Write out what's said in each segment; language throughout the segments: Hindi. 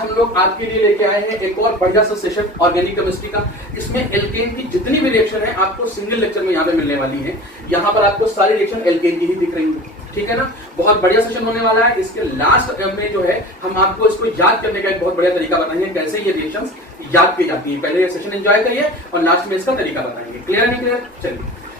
हम लोग आपके लिए लेके आए हैं एक और बढ़िया सा सेशन ऑर्गेनिक केमिस्ट्री का। इसमें एल्केन की जितनी भी रिएक्शन है आपको सिंगल लेक्चर में यहाँ पे मिलने वाली है। यहाँ पर आपको सारी रिएक्शन एल्केन की ही दिख रही है, ठीक है ना। बहुत बढ़िया सेशन होने वाला है। इसके लास्ट में जो है हम आपको इसको याद करने का एक बहुत बढ़िया तरीका बताएंगे, कैसे ये रिएक्शंस याद की जाती है। पहले ये सेशन एंजॉय करिए और लास्ट में इसका तरीका बताएंगे। क्लियर नहीं क्लियर? चलिए,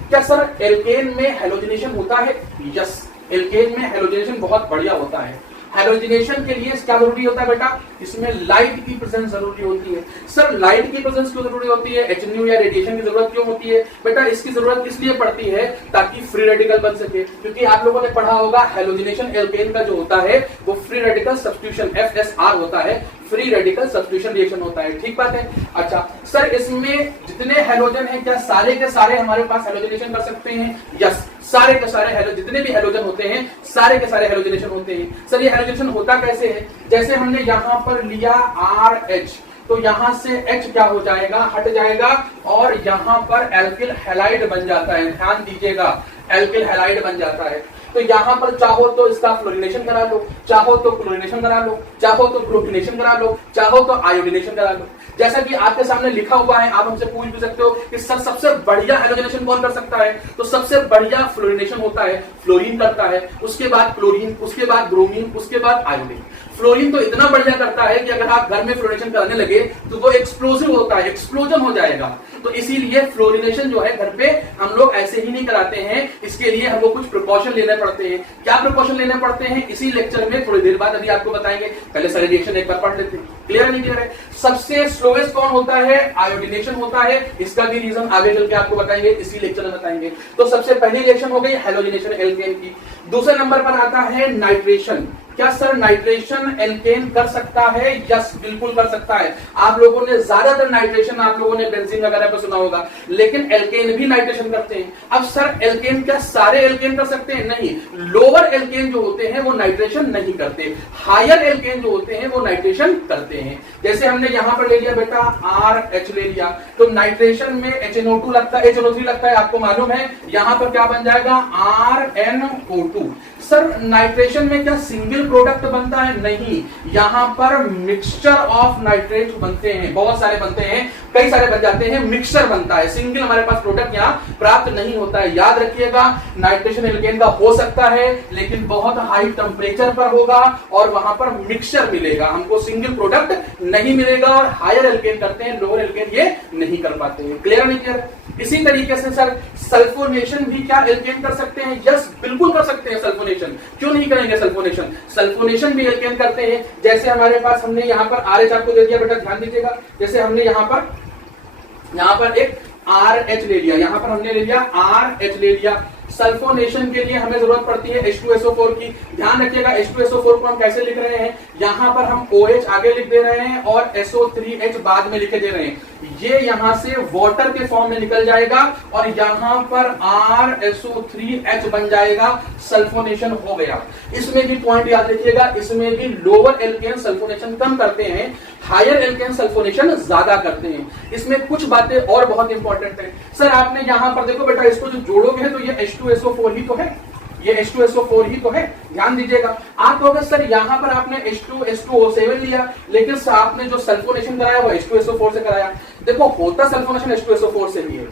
क्या सर एल्केन में हैलोजिनेशन होता है? यस, एल्केन में हैलोजिनेशन बहुत बढ़िया होता है। हैलोजिनेशन के लिए क्या जरूरी होता है बेटा? इसमें लाइट की प्रेजेंस जरूरी होती है। सर लाइट की प्रेजेंस क्यों जरूरी होती है? HNU या रेडिएशन की जरूरत क्यों होती है? बेटा इसकी जरूरत इसलिए पड़ती है ताकि फ्री रेडिकल बन सके, क्योंकि आप लोगों ने पढ़ा होगा हैलोजिनेशन एल्केन का जो होता है वो फ्री रेडिकल सब्स्टिट्यूशन FSR होता है, फ्री रेडिकल सब्स्टिट्यूशन रिएक्शन होता है। ठीक बात है। अच्छा सर, इसमें जितने हैलोजन हैं क्या सारे के सारे हमारे पास हैलोजिनेशन कर सकते हैं? यस, सारे के सारे जितने भी हैलोजन होते हैं सारे के सारे हैलोजिनेशन होते हैं। सर ये हैलोजिनेशन होता कैसे है? जैसे हमने यहां पर लिया RH, तो यहां से H क्या हो जाएगा? हट जाएगा और यहां पर एल्किल हैलाइड बन जाता है। ध्यान दीजिएगा, एल्किल हैलाइड बन जाता है। तो यहां पर चाहो तो इसका फ्लोरिनेशन करा लो, चाहो तो क्लोरिनेशन करा लो, चाहो तो प्रोटिनेशन करा लो, चाहो तो आयोडीनेशन करा लो। जैसा कि आपके सामने लिखा हुआ है, आप हमसे पूछ भी सकते हो कि सर सबसे बढ़िया हैलोजिनेशन कौन कर सकता है? तो सबसे बढ़िया फ्लोरिनेशन होता है, फ्लोरीन करता है, उसके बाद क्लोरीन, उसके बाद ब्रोमीन, उसके बाद आयोडीन। फ्लोरीन तो इतना बढ़िया करता है कि अगर आप घर में फ्लोरिनेशन कराने लगे तो वो एक्सप्लोसिव होता है, एक्सप्लोजन हो जाएगा। तो इसीलिए फ्लोरिनेशन जो है घर पे हम लोग ऐसे ही नहीं कराते हैं, इसके लिए हमको कुछ प्रिकॉशन लेने पड़ते हैं। क्या प्रिकॉशन लेने पड़ते हैं इसी लेक्चर में थोड़ी देर बाद अभी आपको बताएंगे। पहले सारे रिएक्शन एक बार पढ़ लेते हैं। क्लियर नहीं क्लियर है? सबसे स्लोएस्ट कौन होता है? आयोडीनेशन होता है। इसका भी रीजन आगे चल के आपको बताएंगे, इसी लेक्चर में बताएंगे। तो सबसे पहली रिएक्शन हो गई हैलोजिनेशन एल्केन की। दूसरे नंबर पर आता है नाइट्रेशन। क्या सर नाइट्रेशन एल्केन कर सकता है? यस, बिल्कुल कर सकता है। आप लोगों ने ज्यादातर नाइट्रेशन आप लोगों ने बेंजीन वगैरह पर सुना होगा, लेकिन एल्केन भी नाइट्रेशन करते हैं। अब सर एल्केन क्या सारे एल्केन कर सकते हैं? नहीं, लोअर एल्केन जो होते हैं वो नाइट्रेशन नहीं करते, हायर एल्केन जो होते हैं वो नाइट्रेशन करते हैं। जैसे हमने यहां पर ले लिया बेटा RH ले लिया, तो नाइट्रेशन में HNO2 लगता है, HNO3 लगता है, आपको मालूम है। यहां पर क्या बन जाएगा? RNO2। सर नाइट्रेशन में क्या सिंगल प्रोडक्ट बनता है? नहीं, यहां पर मिक्सचर ऑफ नाइट्रेट बनते हैं, बहुत सारे बनते हैं, कई सारे बन जाते हैं, मिक्सचर बनता है। सिंगल हमारे पास प्रोडक्ट यहां प्राप्त नहीं होता है। याद रखिएगा, नाइट्रेशन एल्केन का हो सकता है लेकिन बहुत हाई टेम्परेचर पर होगा और वहां पर मिक्सचर मिलेगा, हमको सिंगल प्रोडक्ट नहीं मिलेगा। और हायर एल्केन करते हैं, लोअर एल्केन ये नहीं कर पाते हैं। क्लियर नहीं क्लियर? इसी तरीके से सर सल्फोनेशन भी क्या एल्केन कर सकते हैं? यस, बिल्कुल कर सकते हैं सल्फोनेशन। क्यों नहीं करेंगे सल्फोनेशन? सल्फोनेशन भी एल्केन करते हैं। जैसे हमारे पास हमने यहाँ पर RH आपको दे दिया बेटा, ध्यान दीजिएगा। जैसे हमने यहाँ पर एक RH ले लिया, यहाँ पर हमने ले लिया RH ले लिया। सल्फोनेशन के लिए हमें जरूरत पड़ती है H2SO4 की। ध्यान रखिएगा H2SO4 को हम कैसे लिख रहे हैं? यहाँ पर हम OH आगे लिख दे रहे हैं और SO3H बाद में लिखे दे रहे हैं। ये यहां से वाटर के फॉर्म में निकल जाएगा और यहां पर RSO3H बन जाएगा। सल्फोनेशन हो गया। इसमें भी पॉइंट याद रखिएगा, इसमें भी लोअर एल्केन सल्फोनेशन कम करते हैं, हायर एल्केन सल्फोनेशन ज्यादा करते हैं। इसमें कुछ बातें और बहुत इंपॉर्टेंट है। सर आपने यहां पर देखो बेटा, इसको जो जोड़ोगे तो ये H2SO4 ही तो है, ये H2SO4 ही तो है। ध्यान दीजिएगा। आप कहोगे सर यहाँ पर आपने H2SO7 लिया, लेकिन आपने जो सल्फोनेशन कराया वो H2SO4 से कराया। देखो होता सल्फोनेशन H2SO4 से ही है।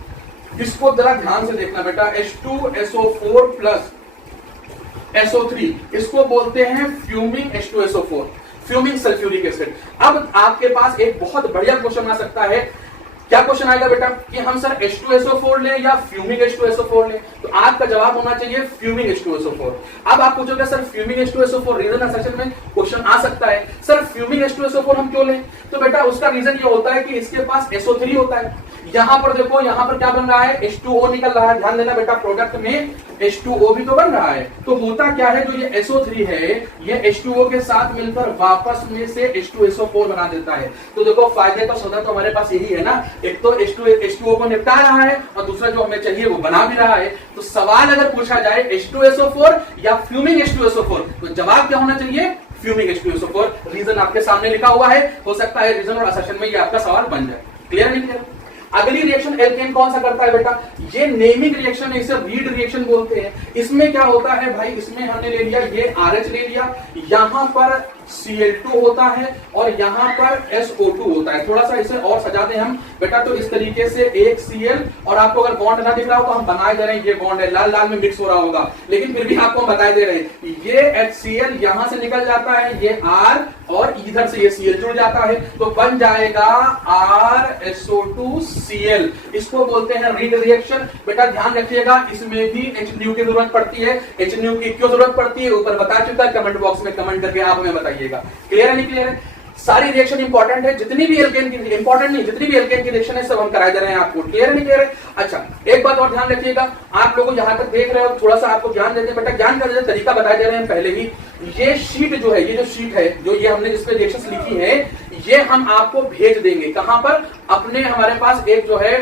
इसको जरा ध्यान से देखना बेटा, H2SO4 प्लस SO3, इसको बोलते हैं fuming H2SO4, fuming sulphuric acid. अब आपके पास एक बहुत बढ़िया क्वेश्चन आ सकता है। क्या क्वेश्चन आएगा बेटा कि हम सर H2SO4 लें या फ्यूमिंग H2SO4 लें? तो आपका जवाब होना चाहिए फ्यूमिंग H2SO4। अब आप पूछोगे sir fuming H2SO4 reason section में क्वेश्चन आ सकता है, सर फ्यूमिंग H2SO4 हम क्यों लें? तो बेटा उसका रीजन ये होता है कि इसके पास SO3 होता है। यहां पर देखो, यहां पर क्या बन रहा है? H2O निकल रहा है। ध्यान देना बेटा, प्रोडक्ट में H2O भी तो बन रहा है। तो होता क्या है, जो ये SO3 है ये H2O के साथ मिलकर वापस में से H2SO4 बना देता है। तो देखो फायदे का सौदा तो हमारे पास यही है ना, एक तो H2O को निपटा रहा है और दूसरा जो हमें चाहिए वो बना भी रहा है। तो सवाल अगर पूछा जाए H2SO4 या फ्यूमिंग H2SO4, तो जवाब क्या होना चाहिए? Fuming H2SO4। रीजन आपके सामने लिखा हुआ है, हो सकता है रीजन और असर्शन में ये आपका सवाल बन जाए। क्लियर नहीं क्लियर? अगली रिएक्शन एल्केन कौन सा करता है बेटा, ये नेमिंग रिएक्शन है, इसे रीड रिएक्शन बोलते हैं। इसमें क्या होता है भाई, इसमें हमने ले लिया ये RH ले लिया, यहां पर Cl2 होता है और यहां पर SO2 होता है। थोड़ा सा इसे और सजा दें हम बेटा, तो इस तरीके से एक Cl, और आपको अगर बॉन्ड ना दिख रहा हो तो हम बनाए दे रहे हैं, ये बॉन्ड है, लाल लाल में मिक्स हो रहा होगा, लेकिन फिर भी आपको हम बताए दे रहे हैं, ये HCl यहां से निकल जाता है, ये R, और इधर से ये Cl जुड़ जाता है, तो बन जाएगा RSO2Cl। इसको बोलते हैं रीड रिएक्शन। बेटा ध्यान रखिएगा, इसमें भी HNU की जरूरत पड़ती है। HNU की क्यों जरूरत पड़ती है ऊपर बता चुका है, कमेंट बॉक्स में कमेंट करके आप हमें बताइएगा। क्लियर है नहीं क्लियर है? सारी रिएक्शन इंपॉर्टेंट है, जितनी भी एल्केन की, इंपॉर्टेंट नहीं, जितनी भी एल्केन की रिएक्शन है सब हम कराए जा रहे हैं आपको। क्लियर है नहीं क्लियर है? अच्छा एक बात और ध्यान रखिएगा, आप लोगों यहां तक देख रहे हो, थोड़ा सा आपको ज्ञान देते हैं बेटा, ज्ञान का तरीका बताए जा रहे हैं पहले ही। ये शीट जो है, ये जो शीट है, जो ये हमने जिसपे रिएक्शंस लिखी है, ये हम आपको भेज देंगे कहां पर, अपने हमारे पास एक जो है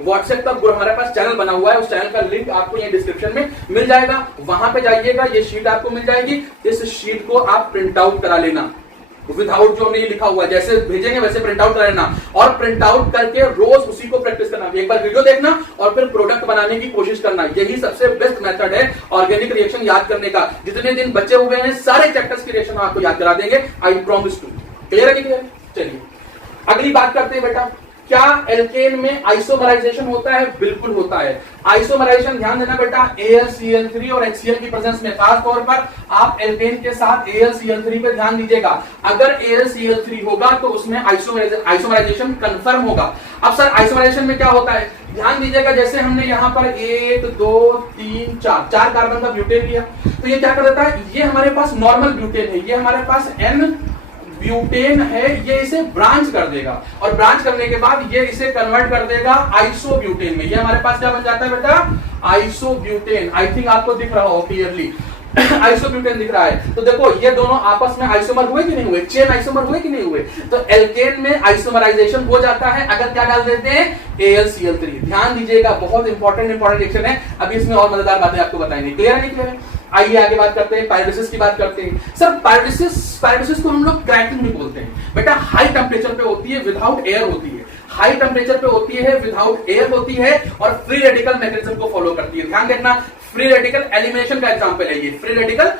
व्हाट्सएप का हमारे पास चैनल बना हुआ है, उस चैनल का लिंक आपको ये डिस्क्रिप्शन में मिल जाएगा, वहां पे जाइएगा, ये शीट आपको मिल जाएगी। इस शीट को आप प्रिंट आउट करा लेना, विदाउट जो हमने ये लिखा हुआ है, जैसे भेजेंगे वैसे प्रिंट आउट कर लेना, और प्रिंट आउट करके रोज उसी को प्रैक्टिस करना। एक बार वीडियो देखना और फिर प्रोडक्ट बनाने की कोशिश करना, यही सबसे बेस्ट मेथड है ऑर्गेनिक रिएक्शन याद करने का। जितने दिन बचे हुए हैं सारे चैप्टर्स की रिएक्शन आपको याद करा देंगे, आई प्रॉमिस टू। क्लियर है कि क्लियर? चलिए अगली बात करते हैं बेटा, क्या एल्केन में आइसोमराइजेशन होता है? बिल्कुल होता है। आइसोमराइजेशन ध्यान देना बेटा, AlCl3 और HCl की प्रेजेंस में, खास तौर पर आप एल्केन के साथ AlCl3 पे ध्यान दीजिएगा। अगर AlCl3 होगा तो उसमें आइसोमराइजेशन कंफर्म होगा। अब सर आइसोमराइजेशन में क्या होता है, ध्यान दीजिएगा, जैसे हमने यहाँ पर 1 2 3 4 कार्बन का ब्यूटेन लिया, तो ये क्या कर देता है, ये हमारे पास नॉर्मल ब्यूटेन है, ये हमारे पास N ब्यूटेन है, ये इसे ब्रांच कर देगा, और ब्रांच करने के बाद ये इसे कन्वर्ट कर देगा आइसोब्यूटेन में। ये हमारे पास क्या बन जाता है बेटा, आइसोब्यूटेन। आई थिंक आपको दिख रहा हो क्लियरली, आइसोब्यूटेन दिख रहा है। तो देखो ये दोनों आपस में आइसोमर हुए कि नहीं हुए, चेन आइसोमर हुए कि नहीं हुए, तो एल्केन में आइसोमराइजेशन हो जाता है अगर क्या डाल देते हैं, AlCl3। ध्यान दीजिएगा, बहुत इंपॉर्टेंट रिएक्शन है, अभी इसमें और मजेदार बातें आपको बताएंगे। क्लियर है नहीं क्लियर है? आइए आगे बात करते हैं, पायरोलिसिस की बात करते हैं। सर पायरोलिसिस को हम लोग क्रैकिंग भी बोलते हैं बेटा। हाई टेम्परेचर पे होती है, विदाउट एयर होती है, हाई टेम्परेचर पे होती है, विदाउट एयर होती है, और फ्री रेडिकल मैकेनिज्म को फॉलो करती है। ध्यान देखना, फ्री रेडिकल एलिमिनेशन का एग्जांपल है ये, फ्री रेडिकल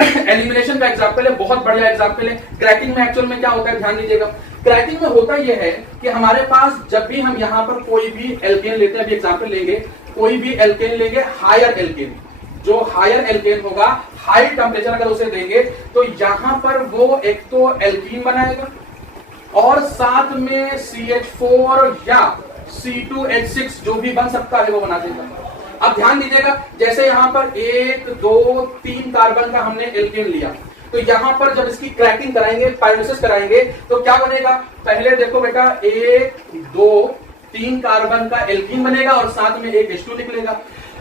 एलिमिनेशन का एग्जांपल है, बहुत बढ़िया एग्जांपल है। क्रैकिंग में एक्चुअल में क्या होता है, ध्यान दीजिएगा, क्रैकिंग में होता यह है कि हमारे पास जब भी हम यहाँ पर कोई भी एल्केन लेते हैं, अभी एग्जांपल लेंगे, कोई भी एल्केन लेंगे, हायर एल्केन, जो हायर एल्केन होगा, हाई टेम्परेचर अगर उसे देंगे तो यहां पर वो एक तो एल्कीन बनाएगा और साथ में CH4 या C2H6 जो भी बन सकता है वो बना देगा। अब ध्यान दीजिएगा, जैसे यहां पर 1 2 3 कार्बन का हमने एल्केन लिया, तो यहां पर जब इसकी क्रैकिंग कराएंगे, पायरोलिसिस कराएंगे, तो क्या बनेगा, पहले देखो बेटा 1 2 3 कार्बन का एल्कीन बनेगा और साथ में एक H2 निकलेगा।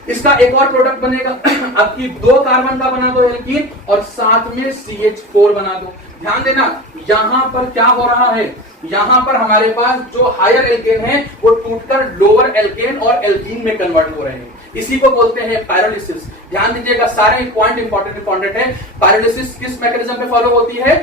इसका एक और प्रोडक्ट बनेगा, अब की 2 कार्बन का बना दो एल्कीन और साथ में CH4 बना दो। ध्यान देना, यहां पर क्या हो रहा है, यहां पर हमारे पास जो हायर एल्केन है वो टूटकर लोअर एल्केन और एल्कीन में कन्वर्ट हो रहे हैं, इसी को बोलते हैं पायरोलिसिस। ध्यान दीजिएगा, सारे पॉइंट इंपॉर्टेंट है। पायरोलिसिस किस मैकेनिज्म पे फॉलो होती है,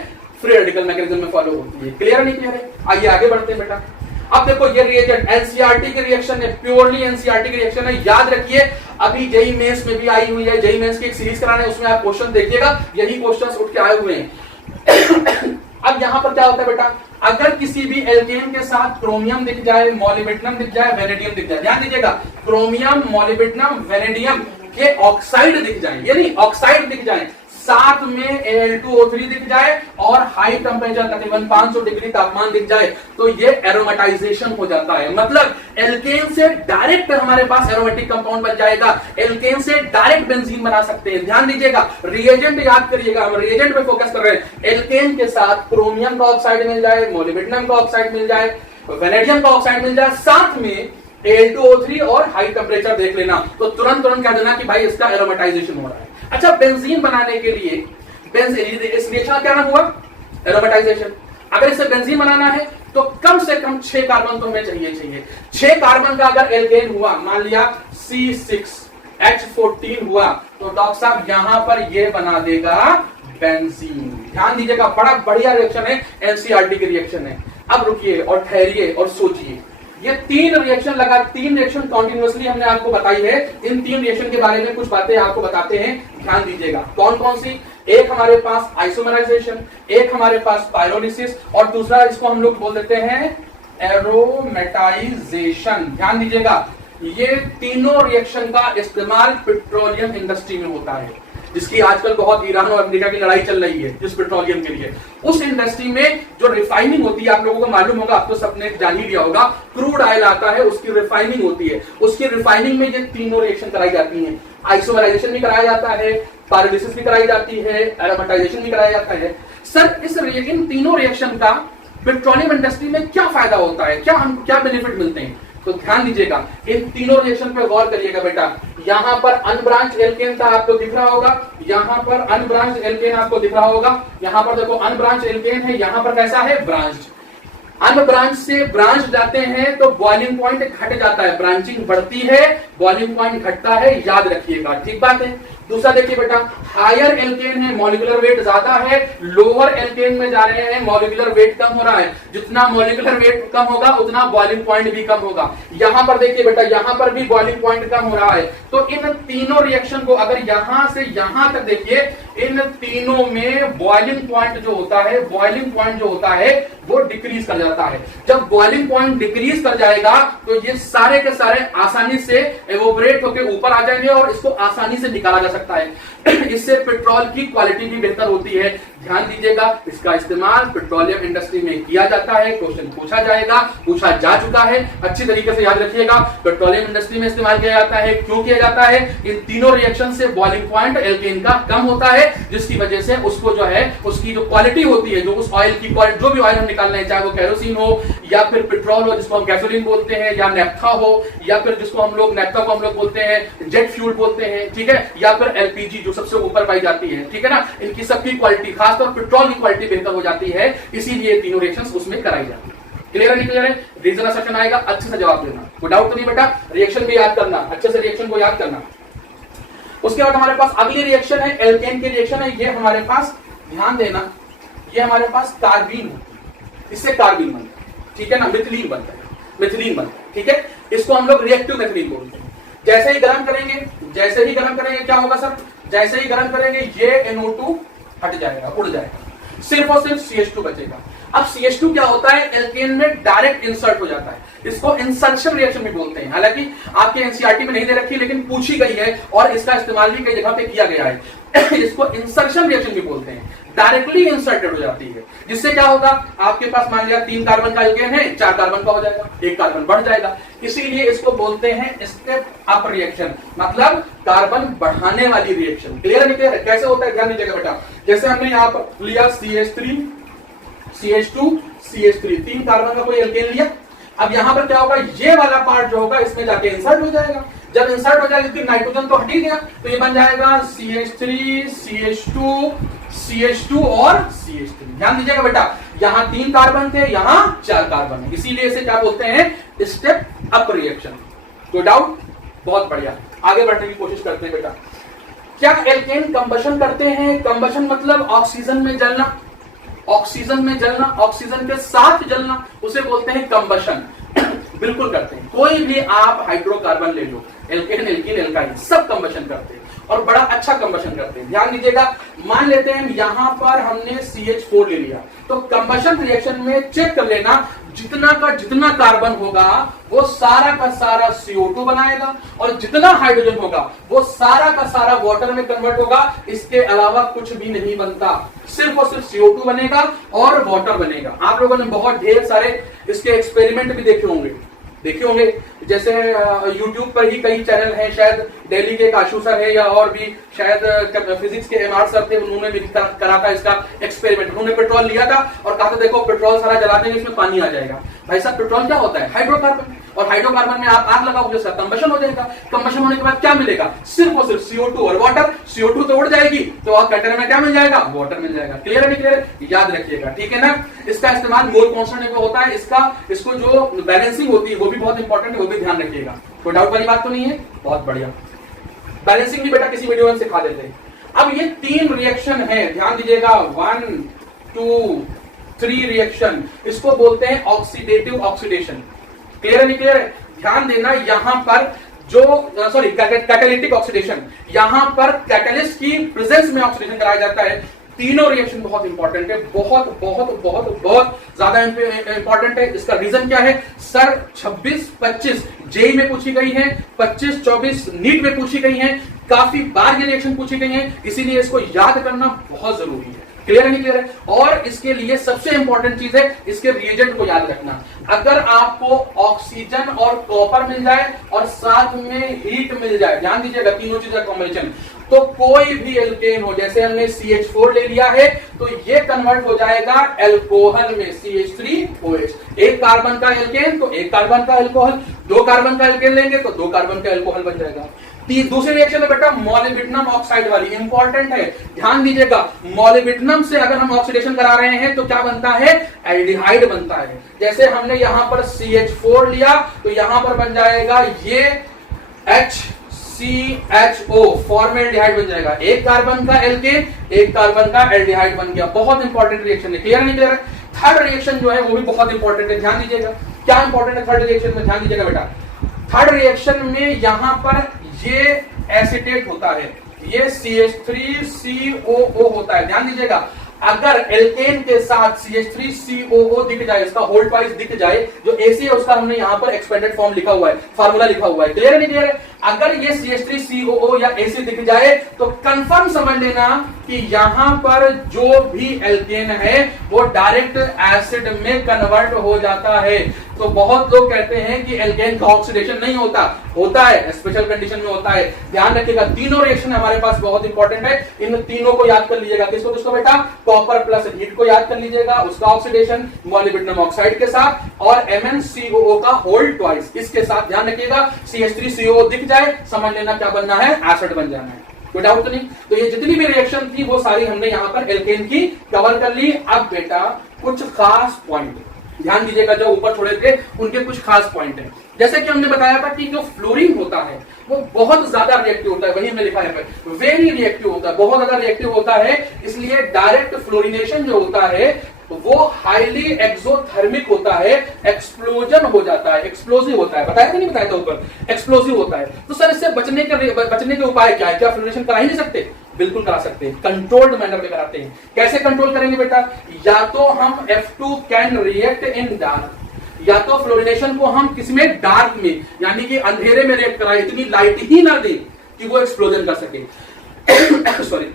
फ्री रेडिकल मैकेनिज्म में फॉलो होती है। क्लियर नहीं क्लियर है? आइए आगे बढ़ते हैं बेटा। अब देखो ये रिएजेंट एनसीईआरटी की रिएक्शन है, प्योरली एनसीईआरटी की रिएक्शन है, याद रखिए। अभी जेईई मेंस में भी आई हुई है, जेईई मेंस की एक सीरीज कराने, उसमें आप क्वेश्चन देखिएगा, यही क्वेश्चंस उठ के आए हुए हैं। अब यहां पर क्या होता है बेटा, अगर किसी भी एल्केन के साथ क्रोमियम दिख जाए, मोलिब्डेनम दिख जाए, वेनेडियम दिख जाए, ध्यान दीजिएगा, क्रोमियम, मोलिब्डेनम, वेनेडियम के ऑक्साइड दिख जाए, यानी ऑक्साइड दिख जाए, साथ में Al2O3 दिख जाए और हाई टेम्परेचर तकरीबन 500 डिग्री तापमान दिख जाए, तो ये एरोमेटाइजेशन हो जाता है। मतलब एल्केन से डायरेक्ट हमारे पास एरोमेटिक कंपाउंड बन जाएगा, एल्केन से डायरेक्ट बेंजीन बना सकते हैं। ध्यान दीजिएगा, रिएजेंट याद करिएगा, हम रिएजेंट पे फोकस कर रहे हैं। एल्केन के साथ क्रोमियम का ऑक्साइड मिल जाए, मोलिब्डेनम का ऑक्साइड मिल जाए, वेनेडियम का ऑक्साइड मिल जाए, साथ में Al2O3 और हाई टेम्परेचर देख लेना, तो तुरंत कह देना कि भाई इसका एरोमेटाइजेशन हो रहा है। अच्छा, बेंजीन बनाने के लिए इस रिएक्शन का क्या नाम हुआ, एरोमेटाइजेशन। अगर इसे बेंजीन बनाना है तो कम से कम 6 कार्बन तो हमें चाहिए। 6 कार्बन का अगर एल्केन हुआ, मान लिया C6H14 हुआ, तो डॉक्टर साहब यहां पर ये बना देगा बेंजीन। ध्यान दीजिएगा, बड़ा बढ़िया रिएक्शन है, एनसीईआरटी की रिएक्शन है। अब रुकिए और ठहरिए और सोचिए, ये तीन रिएक्शन कॉन्टिन्यूअसली हमने आपको बताई है। इन तीन रिएक्शन के बारे में कुछ बातें आपको बताते हैं, ध्यान दीजिएगा। कौन कौन सी? एक हमारे पास आइसोमराइजेशन, एक हमारे पास पायरोलिसिस, और दूसरा इसको हम लोग बोल देते हैं एरोमेटाइजेशन। ध्यान दीजिएगा, ये तीनों रिएक्शन का इस्तेमाल पेट्रोलियम इंडस्ट्री में होता है, जिसकी आजकल बहुत ईरान और अमेरिका की लड़ाई चल रही है जिस पेट्रोलियम के लिए। उस इंडस्ट्री में जो रिफाइनिंग होती है, आप लोगों को मालूम होगा, आप तो सबने जान ही लिया होगा, क्रूड ऑयल आता है, उसकी रिफाइनिंग होती है। उसकी रिफाइनिंग में ये तीनों रिएक्शन कराई जाती हैं। आइसोमराइजेशन भी कराया जाता है, पायरोलिसिस भी कराई जाती है, एरोमेटाइजेशन भी कराया जाता है। सर, इन तीनों रिएक्शन का पेट्रोलियम इंडस्ट्री में क्या फायदा होता है, क्या बेनिफिट मिलते हैं? तो ध्यान दीजिएगा, इन तीनों रिएक्शन पे गौर करिएगा बेटा। यहां पर अनब्रांच एल्केन का आपको दिख रहा होगा, यहां पर अनब्रांच एल्केन आपको दिख रहा होगा। यहां पर देखो अनब्रांच एल्केन है, यहां पर कैसा है? ब्रांच। अनब्रांच से ब्रांच जाते हैं तो बॉइलिंग पॉइंट घट जाता है, ब्रांचिंग बढ़ती है, बॉइलिंग पॉइंट घटता है, याद रखिएगा, ठीक बात है। दूसरा देखिए बेटा, हायर एल्केन है, मॉलिक्यूलर वेट ज्यादा है, लोअर एल्केन में जा रहे हैं, मॉलिक्यूलर वेट कम हो रहा है। जितना मॉलिक्यूलर वेट कम होगा उतना बॉइलिंग पॉइंट भी कम होगा। यहां पर देखिए बेटा, यहां पर भी बॉइलिंग पॉइंट कम हो रहा है। तो इन तीनों रिएक्शन को अगर यहां से यहां तक देखिए, इन तीनों में बॉइलिंग पॉइंट जो होता है वो डिक्रीज कर जाता है। जब बॉइलिंग पॉइंट डिक्रीज कर जाएगा तो ये सारे के सारे आसानी से एवोपरेट होकर ऊपर आ जाएंगे और इसको आसानी से निकाला जा सकता है। इससे पेट्रोल की क्वालिटी भी बेहतर होती है। ध्यान दीजिएगा, इसका इस्तेमाल पेट्रोलियम इंडस्ट्री में किया जाता है। क्वेश्चन पूछा जा चुका है, अच्छी तरीके से याद रखिएगा। पेट्रोलियम इंडस्ट्री में इस्तेमाल किया जाता है। क्यों किया जाता है? इन तीनों रिएक्शन से बॉइलिंग पॉइंट एल्केन का कम होता है, जिसकी वजह से उसको जो है उसकी जो क्वालिटी होती है, जो उस ऑयल की क्वालिटी, जो भी ऑयल हम निकाल रहे हैं, चाहे वो केरोसिन हो या फिर पेट्रोल हो जिसको हम गैसोलीन बोलते हैं, या नेफ्था हो, या फिर जिसको हम लोग नेफ्था को हम लोग बोलते हैं जेट फ्यूल बोलते हैं, ठीक है, या फिर एलपीजी जो सबसे ऊपर पाई जाती है, ठीक है ना। इनकी सबकी क्वालिटी, खासतौर पेट्रोल की क्वालिटी बेहतर हो जाती है, इसीलिए तीनों रिएक्शंस उसमें कराई जाती है। क्लियर है, नहीं क्लियर है? रीजन सेक्शन आएगा, अच्छे से जवाब देना, कोई डाउट तो नहीं बेटा। रिएक्शन भी याद करना, अच्छे से रिएक्शन को याद करना। उसके बाद हमारे पास अगली रिएक्शन है, एल्केन की रिएक्शन है। ये हमारे पास, ध्यान देना, ये हमारे पास कार्बीन होती है, इससे कार्बीन बनता है, ठीक है ना, मिथिलीन बनता है, ठीक है। इसको हम लोग रिएक्टिव मिथिलीन बोलते हैं। जैसे ही गर्म करेंगे क्या होगा सर? जैसे ही गर्म करेंगे ये NO2 हट जाएगा, उड़ जाएगा, सिर्फ और सिर्फ CH2 बचेगा। अब CH2 क्या होता है? एल्केन में डायरेक्ट इंसर्ट हो जाता है। इसको इंसर्शन रिएक्शन भी बोलते हैं। हालांकि आपके एनसीईआरटी में नहीं दे रखी, लेकिन पूछी गई है और इसका इस्तेमाल भी कई जगह पे किया गया है। इसको इंसर्शन रिएक्शन भी बोलते हैं। डायरेक्टली इंसर्टेड हो जाती है, जिससे क्या होगा? आपके पास मान लिया 3 कार्बन का एल्केन है, 4 कार्बन का हो जाएगा, 1 कार्बन बढ़ जाएगा। इसीलिए इसको बोलते हैं स्टेप अप रिएक्शन, मतलब कार्बन बढ़ाने वाली रिएक्शन। क्लियर है? क्लियर है? कैसे होता है ध्यान दीजिएगा बेटा। जैसे हमने यहाँ पर लिया CH3, CH2, CH3, 3 कार्बन का कोई एल्केन लिया। अब यहां पर क्या होगा? ये वाला पार्ट जो होगा इसमें जाके इंसर्ट हो जाएगा। जब इंसर्ट हो जाएगा तो नाइट्रोजन तो हट ही गया, तो ये बन जाएगा CH3, CH2, CH2 और CH3। ध्यान दीजिएगा बेटा, यहां 3 कार्बन थे, यहां 4 कार्बन है, इसीलिए इसे क्या बोलते हैं? Step up reaction. तो डाउट? बहुत बढ़िया, आगे बढ़ने की कोशिश करते हैं बेटा। क्या एल्केन कंबशन करते हैं? कंबशन मतलब ऑक्सीजन में जलना, ऑक्सीजन के साथ जलना, उसे बोलते हैं कंबशन। बिल्कुल करते हैं। कोई भी आप हाइड्रोकार्बन ले लो, एल्केन, एल्कीन, एल्काइन, सब कंबशन करते हैं और बड़ा अच्छा कंबशन करते हैं। ध्यान दीजिएगा, मान लेते हैं यहां पर हमने CH4 ले लिया, तो कंबशन रिएक्शन में चेक कर लेना, जितना का जितना कार्बन होगा वो सारा का सारा CO2 बनाएगा, और जितना हाइड्रोजन होगा वो सारा का सारा वाटर में कन्वर्ट होगा। इसके अलावा कुछ भी नहीं बनता, सिर्फ और सिर्फ CO2 बनेगा और वाटर बनेगा। आप लोगों ने बहुत ढेर सारे इसके एक्सपेरिमेंट भी देखे होंगे, जैसे YouTube पर ही कई चैनल हैं, शायद दिल्ली के काशू सर है या और भी शायद फिजिक्स के MR सर थे, उन्होंने भी करा था इसका एक्सपेरिमेंट। उन्होंने पेट्रोल लिया था और कहा था देखो पेट्रोल सारा जला देंगे, इसमें पानी आ जाएगा। भाई साहब, पेट्रोल क्या होता है? हाइड्रोकार्बन, और हाइड्रोकार्बन में आप आग लगाओगे, उसका कंबशन हो जाएगा। कंबशन होने के बाद क्या मिलेगा? सिर्फ और सिर्फ CO2 और वाटर। CO2 तो उड़ जाएगी, तो आप कंटेनर में क्या मिल जाएगा? वाटर मिल जाएगा। क्लियर है नहीं क्लियर? याद रखिएगा, ठीक है ना। इसका इस्तेमाल मोल कांस्टेंट में होता है, इसको जो बैलेंसिंग होती है वो भी बहुत इंपॉर्टेंट है, वो भी ध्यान रखिएगा। कोई डाउट वाली बात तो नहीं है? बहुत बढ़िया। बैलेंसिंग भी बेटा किसी वीडियो में सिखा देते हैं। अब ये 3 रिएक्शन है, ध्यान दीजिएगा, 1, 2, 3 रिएक्शन। इसको बोलते हैं ऑक्सीडेटिव ऑक्सीडेशन। क्लियर है नहीं क्लियर है? ध्यान देना यहां पर जो सॉरी कैटालिटिक ऑक्सीडेशन, यहां पर कैटलिस्ट की प्रेजेंस में ऑक्सीडेशन कराया जाता है। तीनों रिएक्शन बहुत इंपॉर्टेंट है, बहुत बहुत बहुत बहुत ज्यादा इंपॉर्टेंट है। इसका रीजन क्या है सर? 26-25 जेई में पूछी गई है, 25-24 नीट में पूछी गई है, काफी बार ये रिएक्शन पूछी गई है, इसीलिए इसको याद करना बहुत जरूरी है। क्लियर है नहीं क्लियर है? और इसके लिए सबसे इंपॉर्टेंट चीज है इसके रिएजेंट को याद रखना। अगर आपको ऑक्सीजन और कॉपर मिल जाए और साथ में हीट मिल जाए, ध्यान दीजिएगा तीनों चीज का कॉम्बिनेशन, तो कोई भी एल्केन हो, जैसे हमने CH4 ले लिया है तो ये कन्वर्ट हो जाएगा एल्कोहल में CH3OH। एक कार्बन का एल्केन तो एक कार्बन का एल्कोहल, दो कार्बन का एल्केन लेंगे तो दो कार्बन का एल्कोहल बन जाएगा। दूसरी रिएक्शन है बेटा मॉलिब्डेनम ऑक्साइड वाली, इंपॉर्टेंट है, ध्यान दीजिएगा। मॉलिब्डेनम से अगर हम ऑक्सीडेशन करा रहे हैं तो क्या बनता है? एल्डिहाइड बनता है। जैसे हमने यहां पर CH4 लिया तो यहां पर बन जाएगा ये HCHO, फॉर्मेल्डिहाइड बन जाएगा। एक कार्बन का एल्केन, एक कार्बन का एल्डिहाइड बन गया। बहुत इंपॉर्टेंट रिएक्शन है। क्लियर नहीं क्लियर है? थर्ड रिएक्शन जो है वो भी बहुत इंपॉर्टेंट है, ध्यान दीजिएगा। क्या इंपॉर्टेंट है थर्ड रिएक्शन में? ध्यान दीजिएगा बेटा, थर्ड रिएक्शन में यहां पर ये एसिटेट होता है, ये CH3COO होता है। ध्यान दीजिएगा, अगर एल्केन के साथ CH3COO दिख जाए, इसका होल ट्वाइस दिख जाए, जो AC है उसका हमने यहां पर एक्सपेंडेड फॉर्म लिखा हुआ है, फार्मूला लिखा हुआ है। क्लियर है नहीं क्लियर है? अगर ये CH3COO या AC दिख जाए तो कंफर्म समझ लेना कि यहां पर जो भी एल्केन है वो डायरेक्ट एसिड में कन्वर्ट हो जाता है। तो बहुत लोग कहते हैं कि एल्केन का ऑक्सीडेशन नहीं होता, होता है, स्पेशल कंडीशन में होता है। ध्यान रखिएगा, तीनों रिएक्शन हमारे पास बहुत इंपॉर्टेंट है, इन तीनों को याद कर लीजिएगा। किसको किसको बेटा? कॉपर प्लस हीट को याद कर लीजिएगा, उसका ऑक्सीडेशन मॉलिब्डेनम ऑक्साइड के साथ, और MnCOO का होल ट्वाइस इसके साथ। ध्यान रखिएगा, CH3COO दिख जाए समझ लेना क्या बनना है? एसिड बन जाना है। कोई डाउट तो नहीं? तो ये जितनी भी रिएक्शन थी वो सारी हमने यहां पर एल्केन की कवर कर ली। अब बेटा कुछ खास पॉइंट ध्यान दीजिएगा, जो ऊपर छोड़े थे उनके कुछ खास पॉइंट हैं। जैसे कि हमने बताया था कि जो फ्लोरीन होता है वो बहुत ज्यादा रिएक्टिव होता है, वही हमने लिखा है, वेरी रिएक्टिव होता है, बहुत ज्यादा रिएक्टिव होता है। इसलिए डायरेक्ट फ्लोरिनेशन जो होता है वो हाईली एक्सोथर्मिक होता है, एक्सप्लोजन हो जाता है, एक्सप्लोसिव होता है। बताया कि नहीं बताया था ऊपर? एक्सप्लोसिव होता है। तो सर इससे बचने के उपाय क्या है? क्या फ्लोरिनेशन करा ही नहीं सकते? बिल्कुल करा सकते हैं, कंट्रोल्ड मैनर में कराते हैं। कैसे कंट्रोल करेंगे बेटा? या तो हम F2 can react in dark, या तो फ्लोरिनेशन को हम किसमें? डार्क में, यानी कि अंधेरे में रिएक्ट कराएं, इतनी लाइट ही ना दें कि वो एक्सप्लोजन कर सके सॉरी।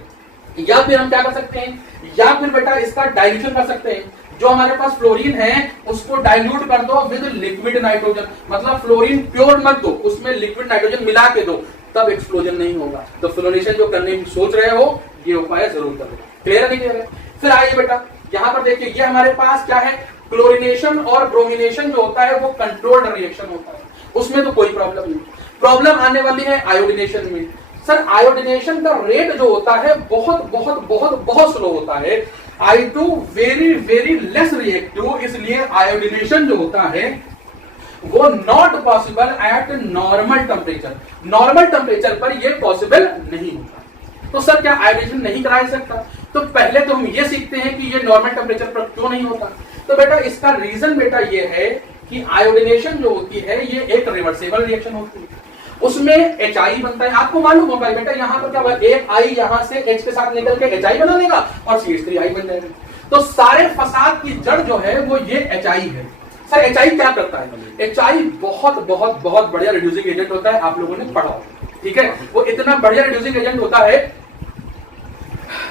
या फिर हम क्या कर सकते हैं? या फिर बेटा इसका डाइल्यूशन कर सकते हैं। जो हमारे पास फ्लोरीन है उसको डाइल्यूट कर दो विद लिक्विड नाइट्रोजन, मतलब फ्लोरीन प्योर मत दो, उसमें लिक्विड नाइट्रोजन मिला के दो, तब एक्सप्लोजन नहीं होगा। तो फ्लोरिनेशन जो करने की सोच रहे हो ये उपाय जरूर करो। क्लियर नहीं क्लियर? फिर आइए बेटा यहां पर देखिए, ये हमारे पास क्या है? क्लोरिनेशन और ब्रोमिनेशन जो होता है वो कंट्रोल्ड रिएक्शन होता है, उसमें तो कोई प्रॉब्लम नहीं। प्रॉब्लम आने वाली है आयोडीनेशन में। सर आयोडीनेशन का रेट जो होता है बहुत बहुत बहुत बहुत स्लो होता है। I2 very very less reactive, इसलिए आयोडीनेशन जो होता है वो not possible at normal temperature. Normal temperature पर ये पॉसिबल नहीं होता। तो सर क्या आयोडीनेशन नहीं करा सकता? तो पहले तो हम ये सीखते हैं कि ये नॉर्मल टेम्परेचर पर क्यों नहीं होता। तो बेटा इसका रीजन बेटा ये है कि आयोडीनेशन जो होती है ये एक रिवर्सिबल रिएक्शन होती है, उसमें HI बनता है। आपको मालूम होगा बेटा यहाँ पर क्या हुआ, एक I यहाँ से H के साथ निकल के HI बना देगा और CH3I बन जाएगा। तो सारे फसाद की जड़ जो है वो ये HI है। सर HI क्या करता है? HI बहुत बहुत बहुत बढ़िया रिड्यूसिंग एजेंट होता है, आप लोगों ने पढ़ा, ठीक है? वो इतना बढ़िया रिड्यूसिंग एजेंट होता है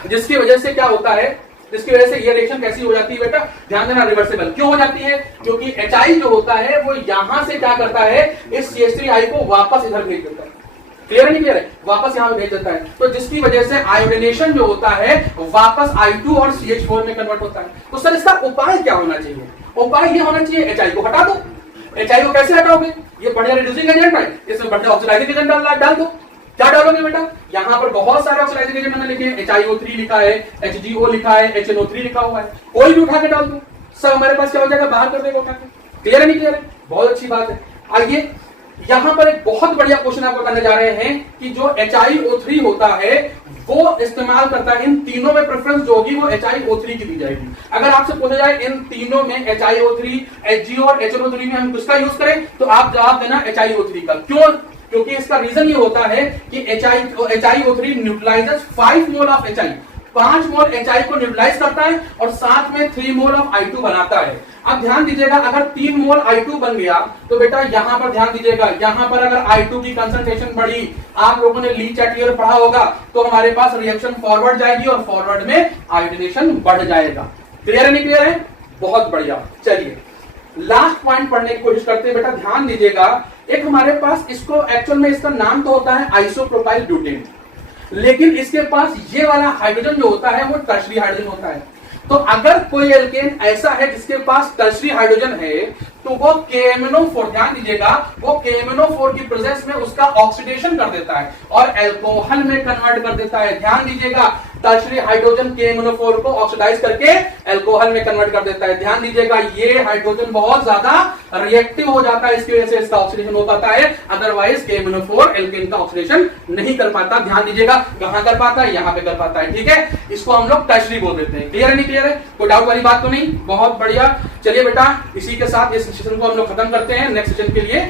जिसकी वजह से क्या होता है, जिसकी वजह से ये रिएक्शन कैसी हो जाती है बेटा? ध्यान देना, रिवर्सिबल क्यों हो जाती है? क्योंकि HI जो होता है वो यहां से क्या करता है, इस CH3I को वापस इधर भेज देता है। क्लियर नहीं क्लियर है? वापस यहां भेज देता है, तो जिसकी वजह से आयोडीनेशन जो होता है वापस I2 और CH4 में कन्वर्ट होता है। तो सर इसका उपाय क्या होना चाहिए? उपाय ये होना चाहिए HI को हटा दो। HI को कैसे हटाओगे? ये बढ़िया रिड्यूसिंग एजेंट है, इसमें बढ़िया ऑक्सीडाइजिंग एजेंट डाल दो। क्या डालोगे बेटा? यहां पर बहुत सारे ऑक्सीडाइजिंग एजेंट मैंने लिखे हैं, HiO3 लिखा है, HGO लिखा है, HNO3 लिखा हुआ है, कोई भी उठा के डाल दो, सब हमारे पास क्या हो जाएगा? बाहर कर देगा उठा के। क्लियर है नहीं क्लियर है? बहुत अच्छी बात है। आइए यहां पर एक बहुत बढ़िया क्वेश्चन आपको करने जा रहे हैं कि जो HiO3 होता है वो इस्तेमाल करता है। इन तीनों में प्रेफरेंस जो होगी वो HiO3 की दी जाएगी। अगर आपसे पूछा जाए इन तीनों में HiO3, HgO और HNO3 में हम किसका यूज करें, तो आप जवाब देना HiO3 का। क्यों? क्योंकि इसका रीजन ये होता है कि HiO3 neutralises 5 mole of HI, 5 mole HI को न्यूट्रलाइज करता है और साथ में 3 मोल ऑफ I2 बनाता है। अब ध्यान दीजिएगा, अगर 3 मोल I2 बन गया तो बेटा यहां पर ध्यान दीजिएगा, यहां पर अगर I2 की कंसंट्रेशन बढ़ी, आप लोगों ने ली चैटियर पढ़ा होगा, तो हमारे पास रिएक्शन फॉरवर्ड जाएगी और फॉरवर्ड में आयोडीनेशन बढ़ जाएगा। क्लियर है नहीं क्लियर है? बहुत बढ़िया। चलिए लास्ट पॉइंट पढ़ने की कोशिश करते हैं। बेटा ध्यान दीजिएगा, एक हमारे पास इसको एक्चुअल में इसका नाम तो होता है आइसोप्रोपाइल ब्यूटेन, लेकिन इसके पास ये वाला हाइड्रोजन जो होता है वो टर्शरी हाइड्रोजन होता है। तो अगर कोई एल्केन ऐसा है जिसके पास टर्शरी हाइड्रोजन है तो वो KMnO4, ध्यान दीजिएगा, वो KMnO4 की प्रेजेंस में उसका ऑक्सीडेशन कर देता है और अल्कोहल में कन्वर्ट कर देता है। ध्यान दीजिएगा, टर्शरी हाइड्रोजन KMnO4 को ऑक्सीडाइज करके अल्कोहल में कन्वर्ट कर देता है। ध्यान दीजिएगा, ये हाइड्रोजन बहुत ज्यादा रिएक्टिव हो जाता है, इसकी वजह से इसका ऑक्सीडेशन हो पाता है, अदरवाइज KMnO4 एल्केन का ऑक्सीडेशन नहीं कर पाता। ध्यान दीजिएगा, कहां कर पाता है? यहां पे कर पाता है। ठीक है, इसको हम लोग टर्शरी बोल देते हैं। क्लियर है नहीं क्लियर है? कोई डाउट वाली बात तो नहीं? बहुत बढ़िया। चलिए बेटा, इसी के साथ इस सेशन को हम लोग खत्म करते हैं। नेक्स्ट सेशन के लिए